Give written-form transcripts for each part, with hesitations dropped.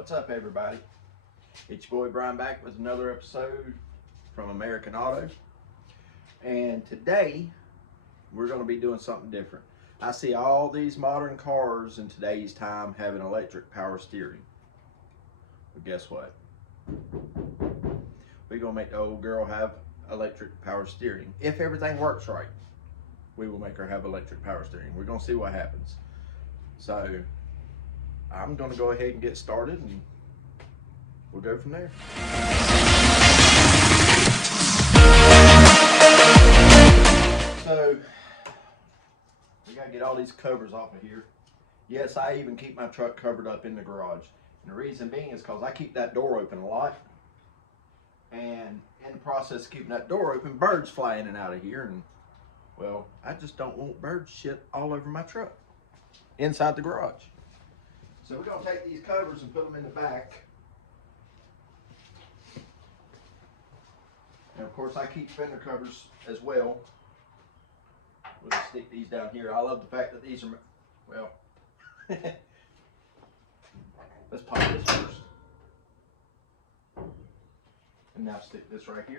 What's up, everybody? It's your boy Brian back with another episode from American Auto. And today we're going to be doing something different. I see all these modern cars in today's time having electric power steering. But guess what? We're going to make the old girl have electric power steering. If everything works right, we will make her have electric power steering. We're going to see what happens. So I'm going to go ahead and get started and we'll go from there. So we got to get all these covers off of here. Yes, I even keep my truck covered up in the garage. And the reason being is because I keep that door open a lot. And in the process of keeping that door open, birds fly in and out of here. And well, I just don't want bird shit all over my truck inside the garage. So we're going to take these covers and put them in the back. And of course I keep fender covers as well. We'll just stick these down here. I love the fact that these are, well, let's pop this first. And now stick this right here.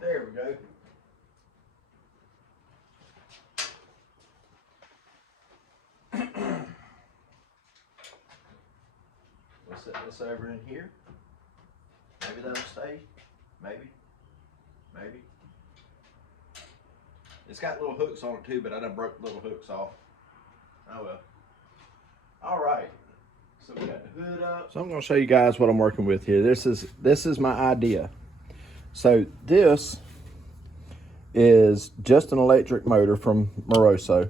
There we go. We'll set this over in here. Maybe that'll stay. Maybe. It's got little hooks on it too, but I done broke the little hooks off. Oh well. Alright. So we got the hood up. So I'm going to show you guys what I'm working with here. This is my idea. So this is just an electric motor from Moroso.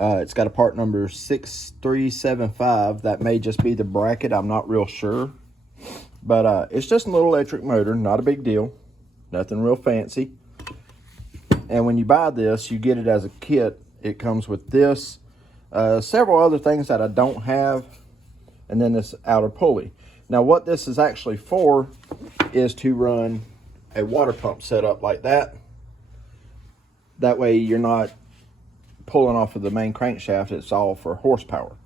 It's got a part number 6375. That may just be the bracket. I'm not real sure. But it's just a little electric motor. Not a big deal. Nothing real fancy. And when you buy this, you get it as a kit. It comes with this. Several other things that I don't have. And then this outer pulley. Now what this is actually for is to run a water pump set up like that. That way you're not pulling off of the main crankshaft. It's all for horsepower.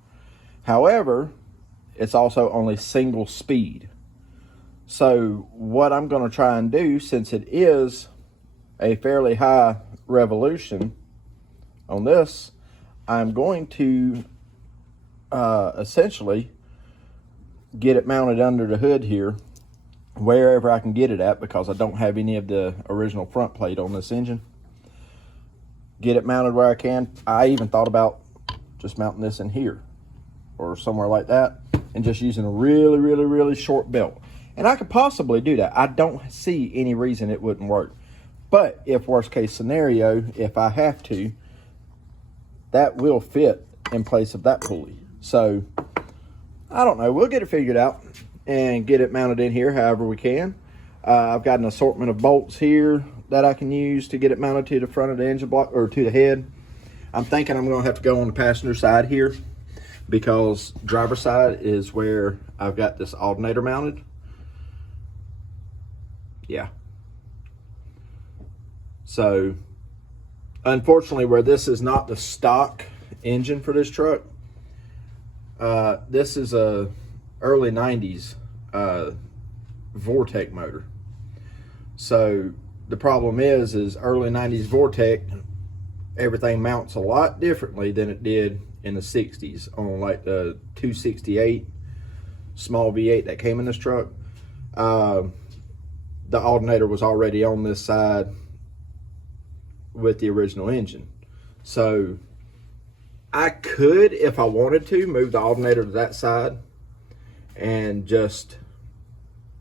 However, it's also only single speed. So what I'm going to try and do, since it is a fairly high revolution on this, I'm going to essentially get it mounted under the hood here wherever I can get it at, because I don't have any of the original front plate on this engine. Get it mounted where I can. I even thought about just mounting this in here or somewhere like that and just using a really short belt. And I could possibly do that. I don't see any reason it wouldn't work. But if worst case scenario, if I have to, that will fit in place of that pulley. So I don't know. We'll get it figured out and get it mounted in here however we can. I've got an assortment of bolts here that I can use to get it mounted to the front of the engine block, or to the head. I'm thinking I'm going to have to go on the passenger side here, because driver's side is where I've got this alternator mounted. Yeah. So unfortunately, where this is not the stock engine for this truck, this is a early 90s Vortec motor. So the problem is early 90s Vortec, everything mounts a lot differently than it did in the 60s on like the 268 small V8 that came in this truck. The alternator was already on this side with the original engine. So I could, if I wanted to, move the alternator to that side and just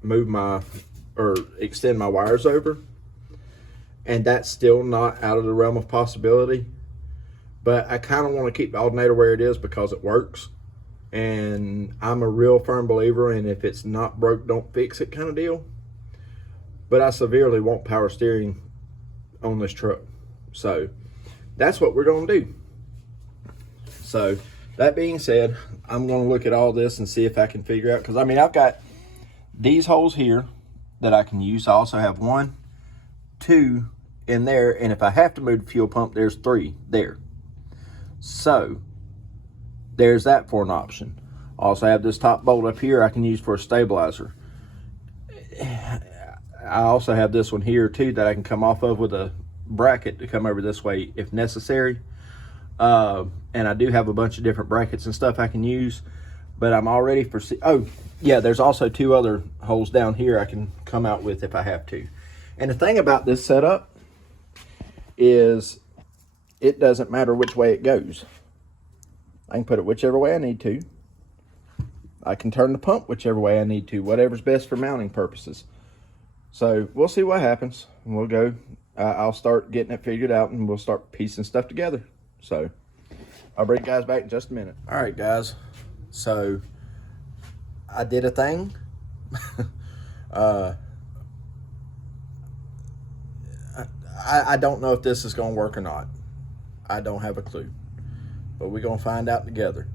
move extend my wires over, and that's still not out of the realm of possibility. But I kind of want to keep the alternator where it is because it works, and I'm a real firm believer in if it's not broke, don't fix it kind of deal. But I severely want power steering on this truck, so that's what we're going to do. So that being said, I'm going to look at all this and see if I can figure out, because I mean, I've got these holes here that I can use. I also have 1, 2 in there, and if I have to move the fuel pump, there's 3 there. So there's that for an option. I also have this top bolt up here I can use for a stabilizer. I also have this one here too that I can come off of with a bracket to come over this way if necessary. And I do have a bunch of different brackets and stuff I can use, but I'm already oh yeah, there's also 2 other holes down here I can come out with if I have to. And the thing about this setup is it doesn't matter which way it goes. I can put it whichever way I need to. I can turn the pump whichever way I need to, whatever's best for mounting purposes. So we'll see what happens. We'll go, I'll start getting it figured out, and we'll start piecing stuff together. So I'll bring you guys back in just a minute. All right, guys. So I did a thing. I don't know if this is going to work or not. I don't have a clue. But we're going to find out together.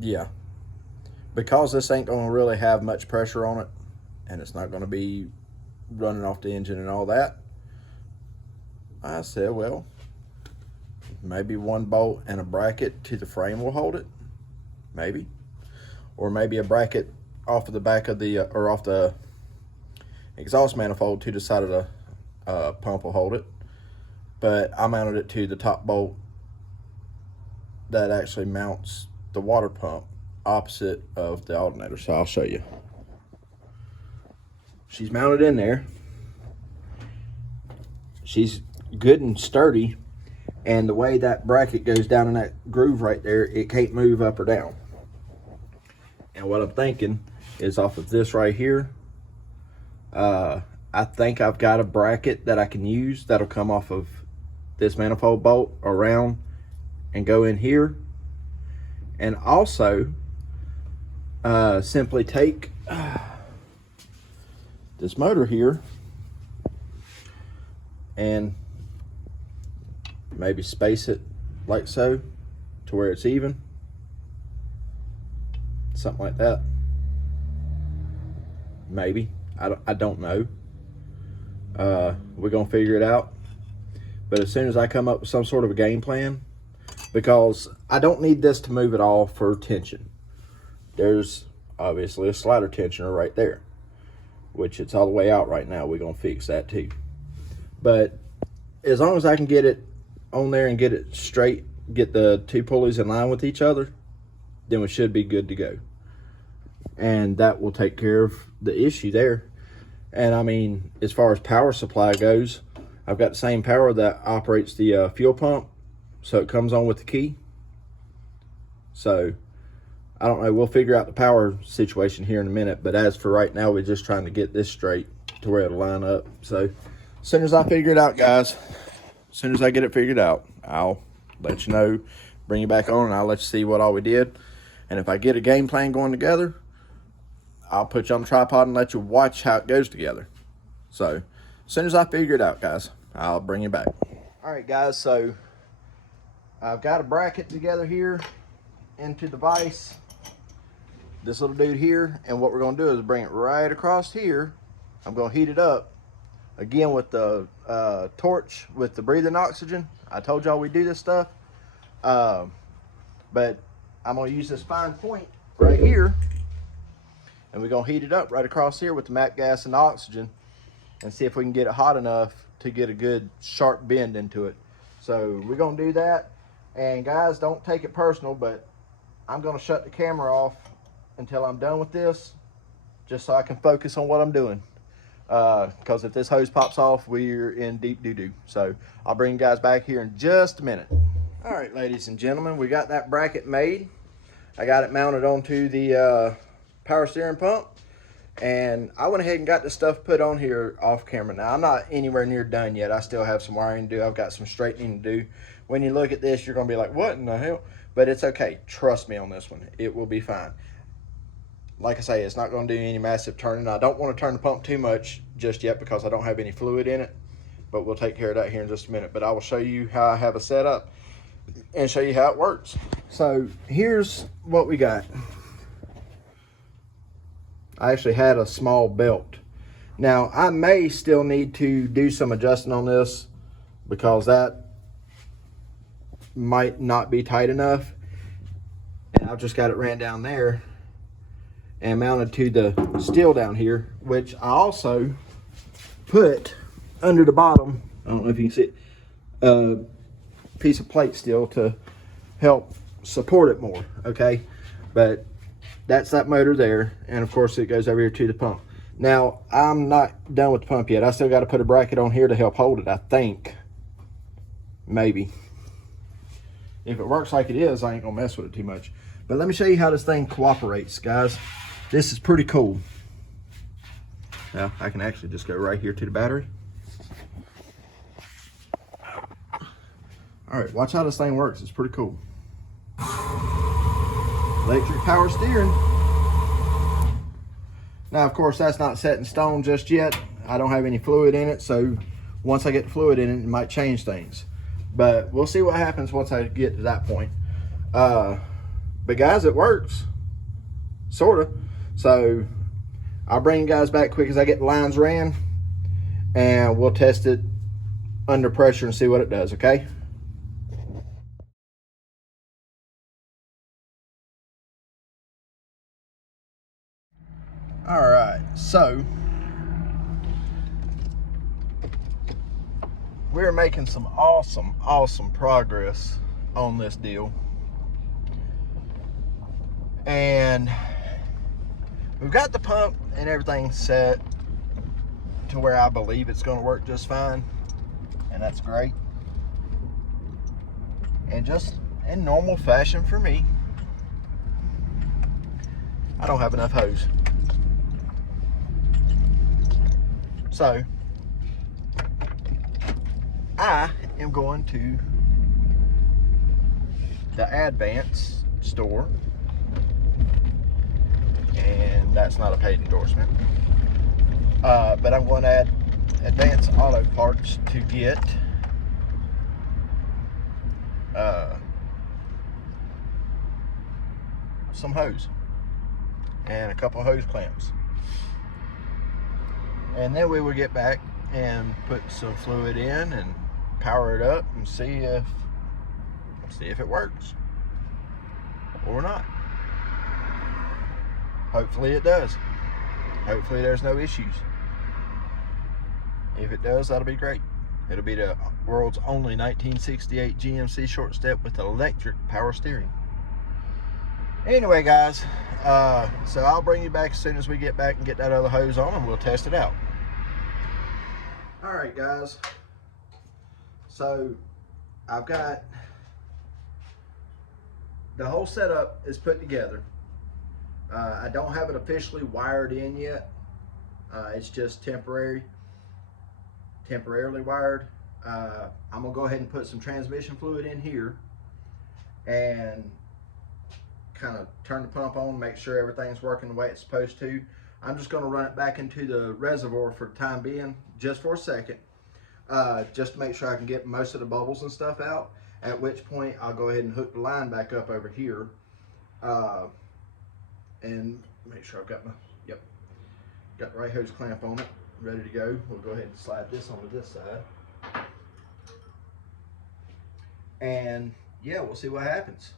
Yeah. Because this ain't going to really have much pressure on it, and it's not going to be running off the engine and all that, I said, well, maybe 1 bolt and a bracket to the frame will hold it. Maybe. Or maybe a bracket off of the back of the, or off the exhaust manifold to the side of the pump will hold it. But I mounted it to the top bolt that actually mounts the water pump opposite of the alternator. So I'll show you. She's mounted in there. She's good and sturdy, and the way that bracket goes down in that groove right there, it can't move up or down. And what I'm thinking is off of this right here, I think I've got a bracket that I can use that'll come off of this manifold bolt around and go in here. And also simply take this motor here and maybe space it like so to where it's even, something like that. Maybe, I don't know. We're gonna figure it out. But as soon as I come up with some sort of a game plan, because I don't need this to move at all for tension. There's obviously a slider tensioner right there, which it's all the way out right now. We're gonna fix that too. But as long as I can get it on there and get it straight, get the 2 pulleys in line with each other, then we should be good to go. And that will take care of the issue there. And I mean, as far as power supply goes, I've got the same power that operates the fuel pump, so it comes on with the key. So I don't know, we'll figure out the power situation here in a minute, but as for right now, we're just trying to get this straight to where it'll line up. So as soon as I figure it out, guys, as soon as I get it figured out, I'll let you know, bring you back on, and I'll let you see what all we did. And if I get a game plan going together, I'll put you on the tripod and let you watch how it goes together. So as soon as I figure it out, guys, I'll bring you back. All right, guys, so I've got a bracket together here into the vise, this little dude here, and what we're going to do is bring it right across here. I'm going to heat it up again with the torch with the breathing oxygen. I told y'all we do this stuff, but I'm going to use this fine point right here, and we're going to heat it up right across here with the MAP gas and the oxygen, and see if we can get it hot enough to get a good sharp bend into it. So we're going to do that. And guys, don't take it personal, but I'm going to shut the camera off until I'm done with this, just so I can focus on what I'm doing. Because if this hose pops off, we're in deep doo-doo. So I'll bring you guys back here in just a minute. All right, ladies and gentlemen, we got that bracket made. I got it mounted onto the power steering pump, and I went ahead and got the stuff put on here off camera. Now, I'm not anywhere near done yet. I still have some wiring to do. I've got some straightening to do. When you look at this, you're gonna be like, what in the hell? But it's okay, trust me on this one. It will be fine. Like I say, it's not gonna do any massive turning. I don't wanna turn the pump too much just yet because I don't have any fluid in it, but we'll take care of that here in just a minute. But I will show you how I have it set up and show you how it works. So here's what we got. I actually had a small belt Now, I may still need to do some adjusting on this because that might not be tight enough. And I've just got it ran down there and mounted to the steel down here, which I also put under the bottom. I don't know if you can see it, a piece of plate steel to help support it more, okay? But that's that motor there, and of course it goes over here to the pump. Now, I'm not done with the pump yet. I still got to put a bracket on here to help hold it, I think. Maybe. If it works like it is, I ain't gonna mess with it too much. But let me show you how this thing cooperates, guys. This is pretty cool. Now, I can actually just go right here to the battery. All right, watch how this thing works. It's pretty cool. Electric power steering. Now, of course, that's not set in stone just yet. I don't have any fluid in it, so once I get the fluid in it, it might change things. But we'll see what happens once I get to that point. But guys, it works, sorta. So I'll bring you guys back quick as I get the lines ran, and we'll test it under pressure and see what it does, okay? All right, so we're making some awesome progress on this deal. And we've got the pump and everything set to where I believe it's gonna work just fine. And that's great. And just in normal fashion for me, I don't have enough hose. So I am going to the Advance store, and that's not a paid endorsement, but I'm going to Advance Auto Parts to get some hose and a couple of hose clamps. And then we will get back and put some fluid in and power it up and see if it works or not. Hopefully it does. Hopefully there's no issues. If it does, that'll be great. It'll be the world's only 1968 GMC short step with electric power steering. Anyway, guys, so I'll bring you back as soon as we get back and get that other hose on, and we'll test it out. All right, guys, so I've got the whole setup is put together. I don't have it officially wired in yet. It's just temporarily wired. I'm gonna go ahead and put some transmission fluid in here and kind of turn the pump on, make sure everything's working the way it's supposed to. I'm just going to run it back into the reservoir for the time being, just for a second, just to make sure I can get most of the bubbles and stuff out, at which point I'll go ahead and hook the line back up over here, and make sure I've got got the right hose clamp on it, ready to go. We'll go ahead and slide this onto this side, and yeah, we'll see what happens.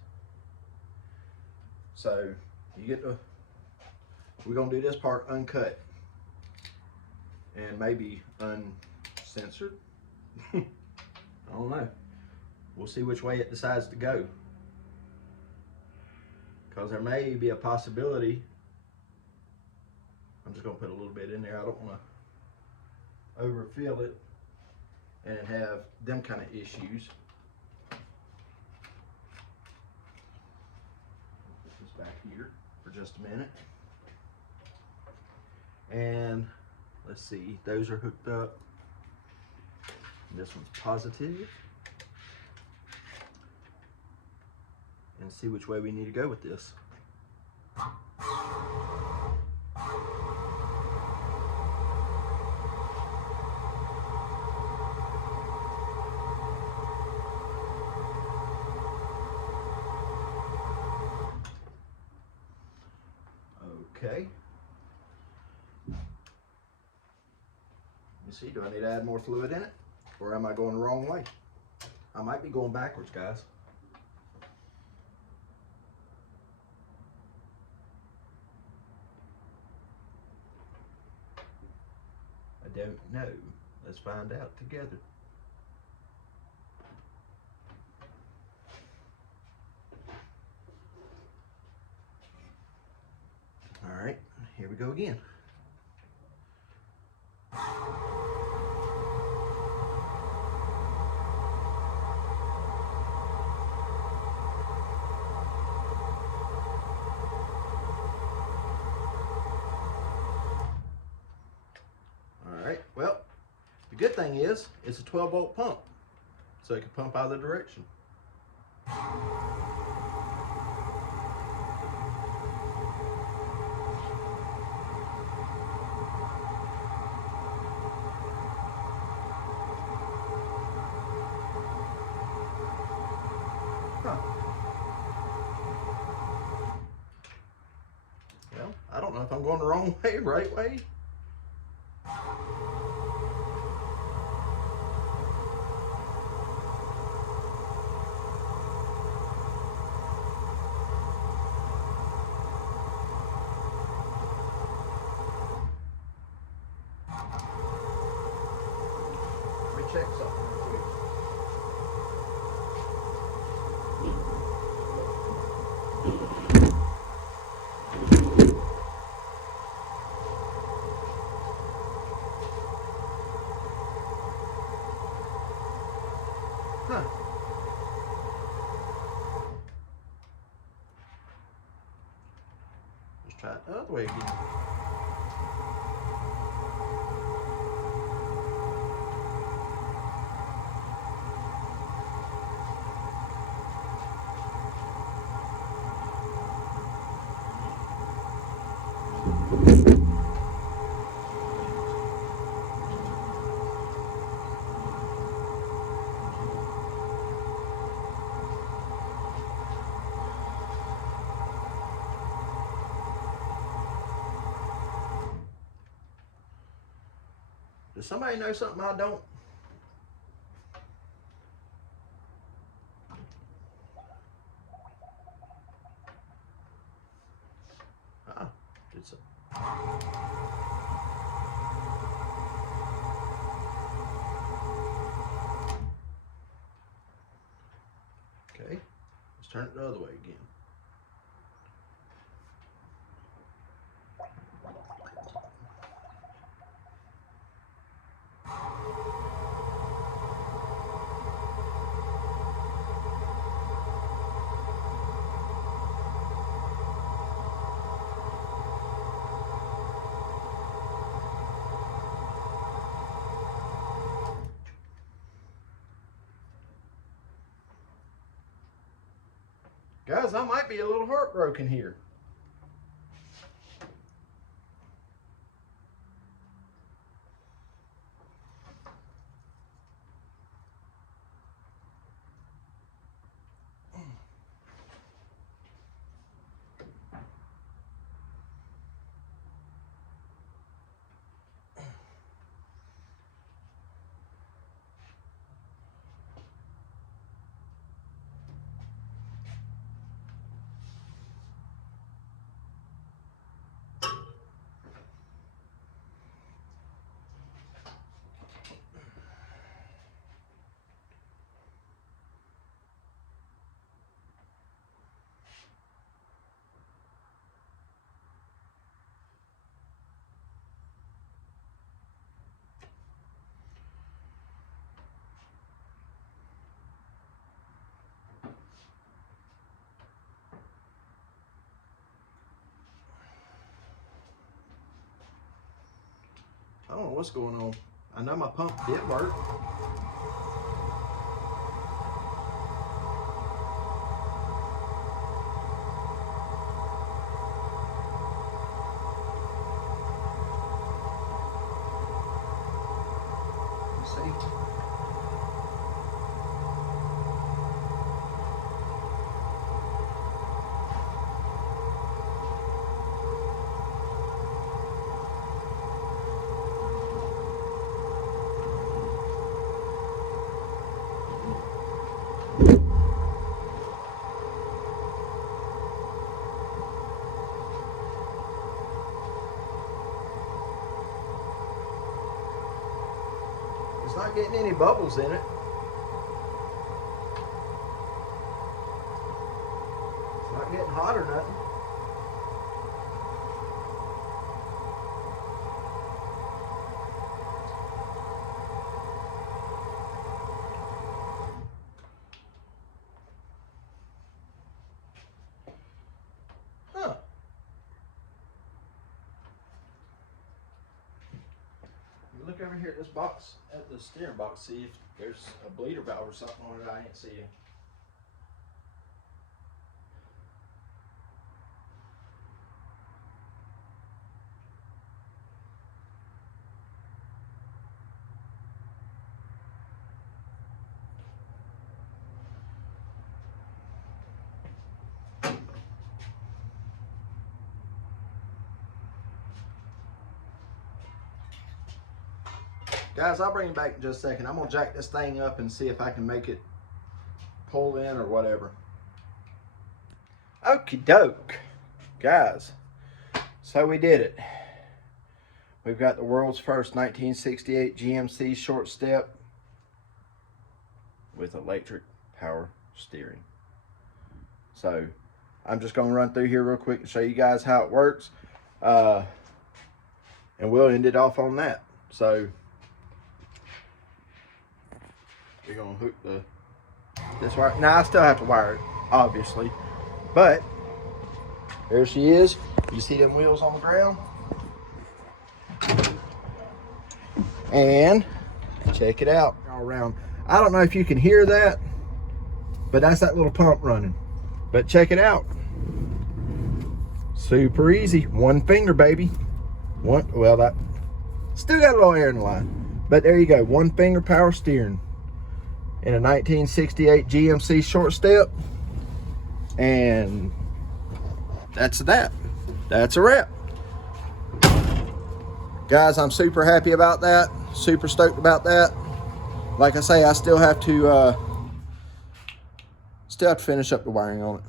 So you get the, we're gonna do this part uncut and maybe uncensored. I don't know. We'll see which way it decides to go, because there may be a possibility. I'm just gonna put a little bit in there. I don't want to overfill it and have them kind of issues. Back here for just a minute, and let's see, those are hooked up. This one's positive, and see which way we need to go with this. Okay. see, do I need to add more fluid in it? Or am I going the wrong way? I might be going backwards, guys. I don't know. Let's find out together. All right, here we go again. All right, well, the good thing is it's a 12-volt pump, so it can pump either direction. Huh. Well, I don't know if I'm going the wrong way, right way. Let me check something real quick. Huh. Let's try it the other way again. Does somebody know something I don't? It's okay. Let's turn it the other way again. Guys, I might be a little heartbroken here. I don't know what's going on. I know my pump did work. Let's see. not getting any bubbles in it. It's not getting hot or nothing. Huh. Look over here at this box, at the steering box, see if there's a bleeder valve or something on it I ain't seeing. Guys, I'll bring you back in just a second. I'm gonna jack this thing up and see if I can make it pull in or whatever. Okie doke. Guys, so we did it. We've got the world's first 1968 GMC short step with electric power steering. So I'm just gonna run through here real quick and show you guys how it works. And we'll end it off on that. So we're gonna hook this wire. Now I still have to wire it, obviously, but there she is. You see them wheels on the ground? And check it out all around. I don't know if you can hear that, but that's that little pump running. But check it out. Super easy. One finger, baby. Well, that still got a little air in the line, but there you go. One finger power steering in a 1968 GMC short step. And that's that. That's a wrap. Guys, I'm super happy about that. Super stoked about that. Like I say, I still have to finish up the wiring on it.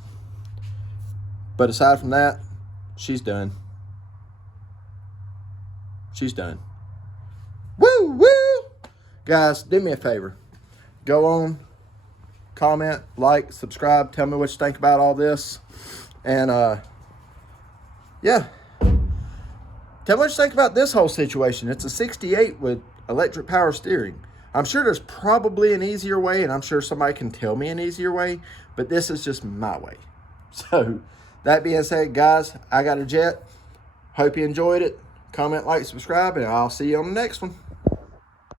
But aside from that, she's done. She's done. Woo, woo! Guys, do me a favor. Go on, comment, like, subscribe. Tell me what you think about all this. And, yeah. Tell me what you think about this whole situation. It's a 68 with electric power steering. I'm sure there's probably an easier way, and I'm sure somebody can tell me an easier way, but this is just my way. So, that being said, guys, I got a jet. Hope you enjoyed it. Comment, like, subscribe, and I'll see you on the next one.